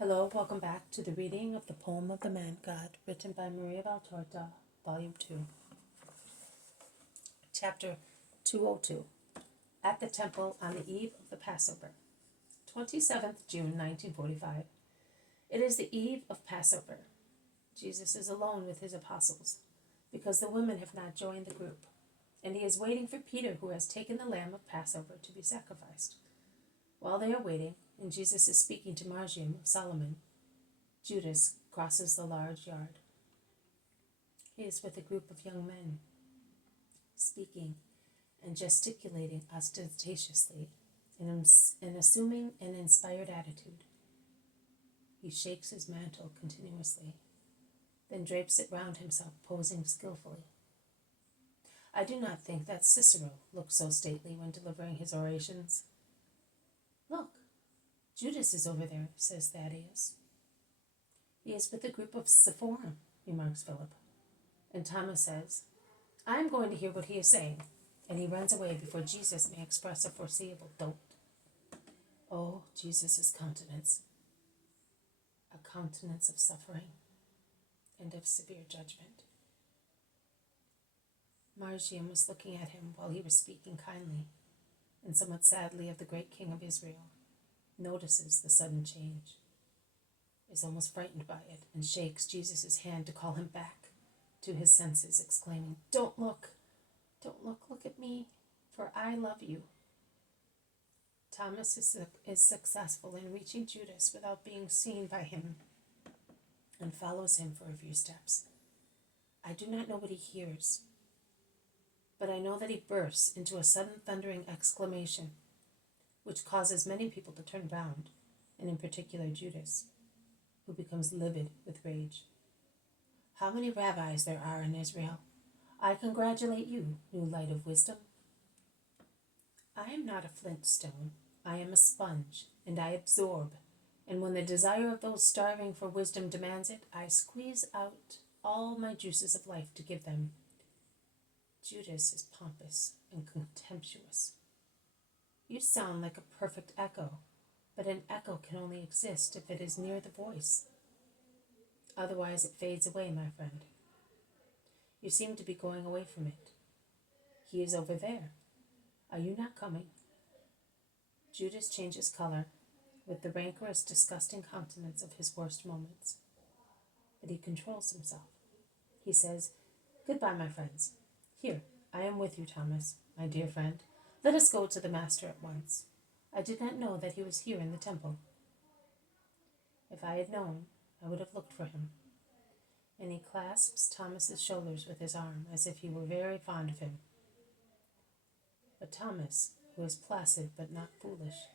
Hello, welcome back to the reading of the poem of the Man God, written by Maria Valtorta, Volume 2. Chapter 202. At the Temple on the Eve of the Passover. 27th June 1945. It is the eve of Passover. Jesus is alone with his apostles, because the women have not joined the group, and he is waiting for Peter, who has taken the lamb of Passover to be sacrificed. While they are waiting, and Jesus is speaking to Margium of Solomon, Judas crosses the large yard. He is with a group of young men, speaking and gesticulating ostentatiously and assuming an inspired attitude. He shakes his mantle continuously, then drapes it round himself, posing skillfully. I do not think that Cicero looked so stately when delivering his orations. Look, Judas is over there, says Thaddeus. He is with a group of Sephorim, remarks Philip. And Thomas says, I am going to hear what he is saying, and he runs away before Jesus may express a foreseeable dolt. Oh, Jesus' countenance, a countenance of suffering and of severe judgment. Margium was looking at him while he was speaking kindly and somewhat sadly of the great king of Israel, notices the sudden change, is almost frightened by it, and shakes Jesus' hand to call him back to his senses, exclaiming, Don't look, look at me, for I love you. Thomas is successful in reaching Judas without being seen by him, and follows him for a few steps. I do not know what he hears, but I know that he bursts into a sudden thundering exclamation, which causes many people to turn round, and in particular Judas, who becomes livid with rage. How many rabbis there are in Israel! I congratulate you, new light of wisdom. I am not a flint stone. I am a sponge, and I absorb, and when the desire of those starving for wisdom demands it, I squeeze out all my juices of life to give them. Judas is pompous and contemptuous. You sound like a perfect echo, but an echo can only exist if it is near the voice. Otherwise it fades away, my friend. You seem to be going away from it. He is over there. Are you not coming? Judas changes color, with the rancorous, disgusting countenance of his worst moments. But he controls himself. He says, Goodbye, my friends. Here, I am with you, Thomas, my dear friend. Let us go to the master at once. I did not know that he was here in the temple. If I had known, I would have looked for him. And he clasps Thomas's shoulders with his arm, as if he were very fond of him. But Thomas, who is placid but not foolish,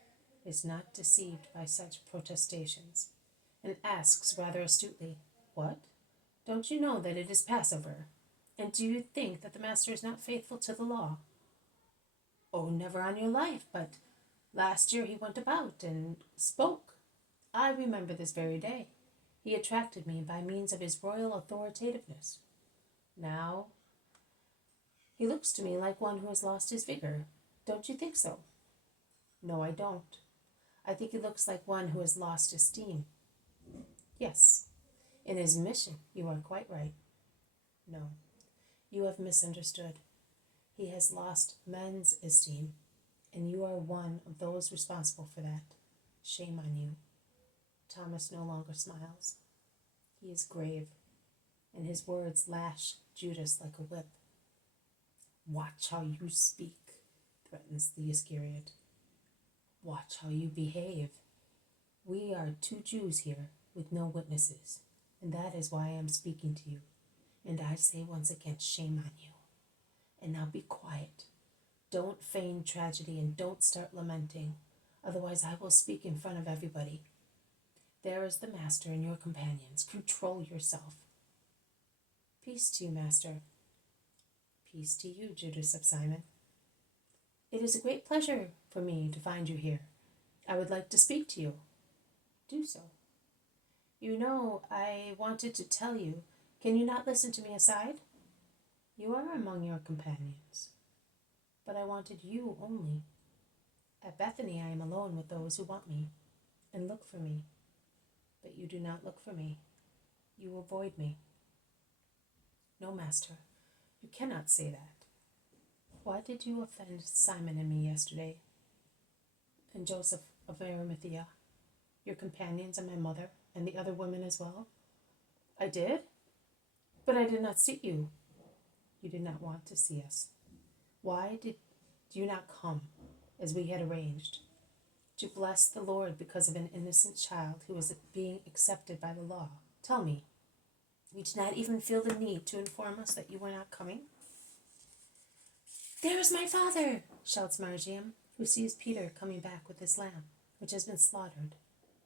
is not deceived by such protestations, and asks rather astutely, What? Don't you know that it is Passover? And do you think that the master is not faithful to the law? Oh, never on your life, but last year he went about and spoke. I remember this very day. He attracted me by means of his royal authoritativeness. Now, he looks to me like one who has lost his vigor. Don't you think so? No, I don't. I think he looks like one who has lost esteem. Yes, in his mission, you are quite right. No, you have misunderstood. He has lost men's esteem, and you are one of those responsible for that. Shame on you. Thomas no longer smiles. He is grave, and his words lash Judas like a whip. Watch how you speak, threatens the Iscariot. Watch how you behave. We are two Jews here with no witnesses, and that is why I am speaking to you. And I say once again, shame on you. And now be quiet. Don't feign tragedy and don't start lamenting, otherwise I will speak in front of everybody. There is the master and your companions. Control yourself. Peace to you, master. Peace to you, Judas of Simon. It is a great pleasure for me to find you here. I would like to speak to you. Do so. You know, I wanted to tell you. Can you not listen to me aside? You are among your companions. But I wanted you only. At Bethany I am alone with those who want me and look for me. but you do not look for me. You avoid me. No, Master, you cannot say that. Why did you offend Simon and me yesterday? And Joseph of Arimathea, your companions and my mother, and the other women as well? I did? But I did not see you. You did not want to see us. Why did you not come, as we had arranged, to bless the Lord because of an innocent child who was being accepted by the law? Tell me, you did not even feel the need to inform us that you were not coming? There is my father, shouts Margiam, who sees Peter coming back with his lamb, which has been slaughtered,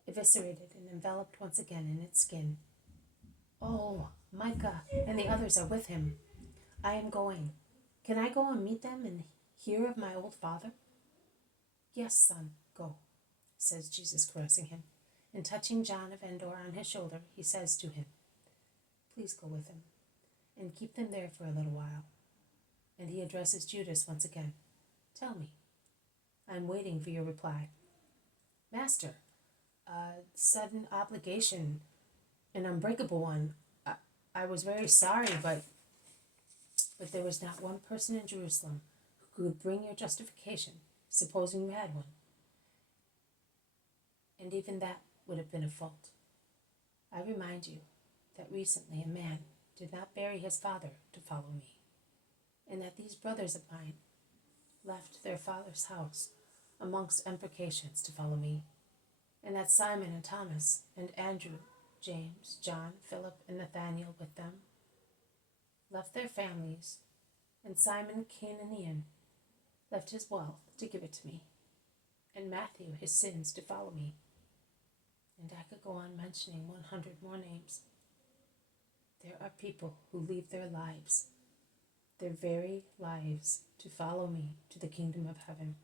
eviscerated, and enveloped once again in its skin. Oh, Micah and the others are with him. I am going. Can I go and meet them and hear of my old father? Yes, son, go, says Jesus, caressing him, and touching John of Endor on his shoulder, he says to him, please go with him, and keep them there for a little while. And he addresses Judas once again. Tell me. I am waiting for your reply. Master, a sudden obligation, an unbreakable one. I was very sorry, but there was not one person in Jerusalem who could bring your justification, supposing you had one. And even that would have been a fault. I remind you that recently a man did not bury his father to follow me, and that these brothers of mine left their father's house amongst imprecations to follow me, and that Simon and Thomas and Andrew, James, John, Philip, and Nathanael with them left their families, and Simon Cananaean left his wealth to give it to me, and Matthew his sins to follow me. And I could go on mentioning 100 more names. There are people who leave their lives, their very lives, to follow me to the kingdom of heaven.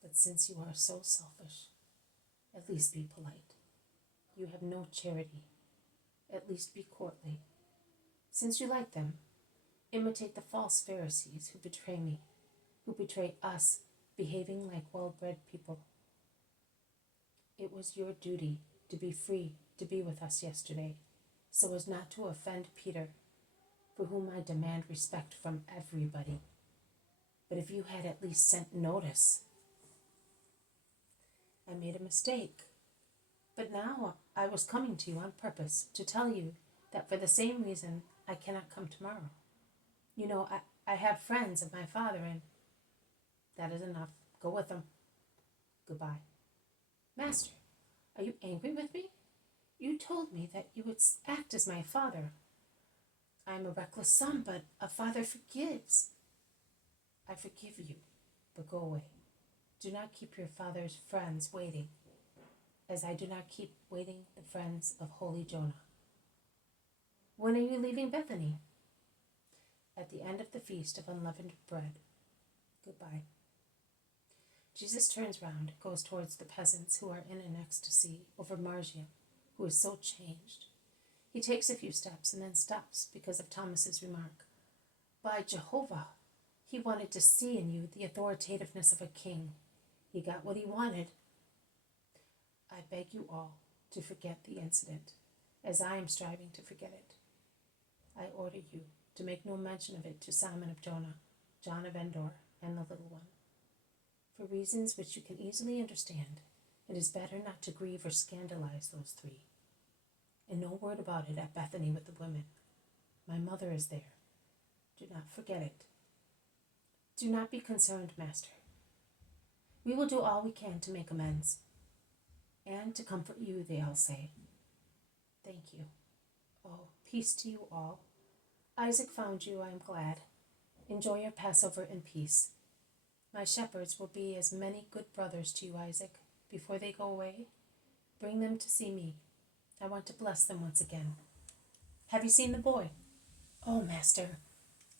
But since you are so selfish, at least be polite. You have no charity. At least be courtly. Since you like them, imitate the false Pharisees who betray me, who betray us, behaving like well-bred people. It was your duty to be free to be with us yesterday, so as not to offend Peter, for whom I demand respect from everybody. But if you had at least sent notice. I made a mistake. But now I was coming to you on purpose to tell you that for the same reason I cannot come tomorrow. You know, I have friends of my father, and that is enough. Go with them. Goodbye. Master, are you angry with me? You told me that you would act as my father. I am a reckless son, but a father forgives. I forgive you, but go away. Do not keep your father's friends waiting, as I do not keep waiting the friends of holy Jonah. When are you leaving Bethany? At the end of the feast of unleavened bread. Goodbye. Jesus turns round, goes towards the peasants who are in an ecstasy over Margiam, who is so changed. He takes a few steps and then stops because of Thomas's remark. By Jehovah, he wanted to see in you the authoritativeness of a king. He got what he wanted. I beg you all to forget the incident, as I am striving to forget it. I order you to make no mention of it to Simon of Jonah, John of Endor, and the little one. For reasons which you can easily understand, it is better not to grieve or scandalize those three. And no word about it at Bethany with the women. My mother is there. Do not forget it. Do not be concerned, Master. We will do all we can to make amends. And to comfort you, they all say. Thank you. Oh, peace to you all. Isaac found you, I am glad. Enjoy your Passover in peace. My shepherds will be as many good brothers to you, Isaac. Before they go away, bring them to see me. I want to bless them once again. Have you seen the boy? Oh, Master,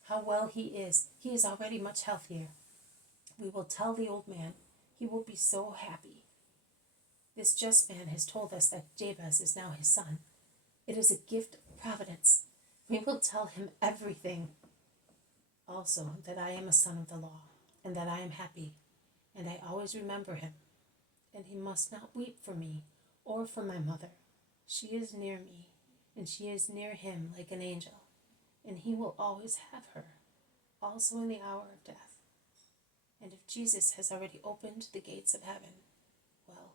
how well he is. He is already much healthier. We will tell the old man. He will be so happy. This just man has told us that Jabez is now his son. It is a gift of providence. We will tell him everything. Also, that I am a son of the law, and that I am happy, and I always remember him. And he must not weep for me or for my mother. She is near me, and she is near him like an angel, and he will always have her, also in the hour of death. And if Jesus has already opened the gates of heaven, well,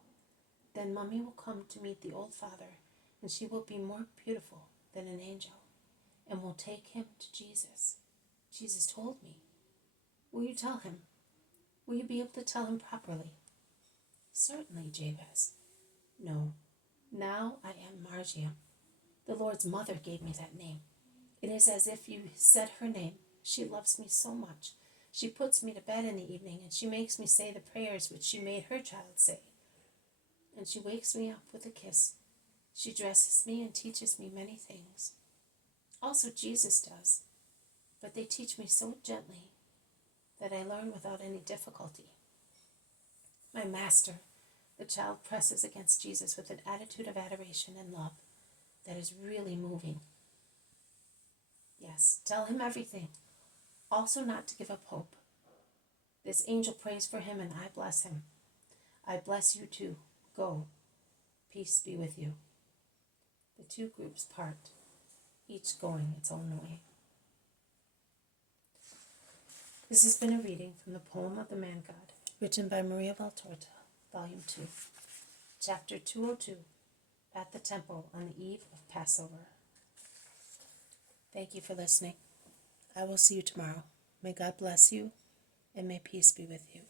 then Mummy will come to meet the old father, and she will be more beautiful than an angel, and will take him to Jesus. Jesus told me. Will you tell him? Will you be able to tell him properly? Certainly, Jabez. No, now I am Margiam. The Lord's mother gave me that name. It is as if you said her name. She loves me so much. She puts me to bed in the evening, and she makes me say the prayers which she made her child say. And she wakes me up with a kiss. She dresses me and teaches me many things. Also Jesus does, but they teach me so gently that I learn without any difficulty. My master, the child presses against Jesus with an attitude of adoration and love that is really moving. Yes, tell him everything. Also not to give up hope. This angel prays for him and I bless him. I bless you too. Go. Peace be with you. The two groups part, each going its own way. This has been a reading from the poem of the Man God, written by Maria Valtorta, Volume 2, Chapter 202, At the Temple on the Eve of Passover. Thank you for listening. I will see you tomorrow. May God bless you, and may peace be with you.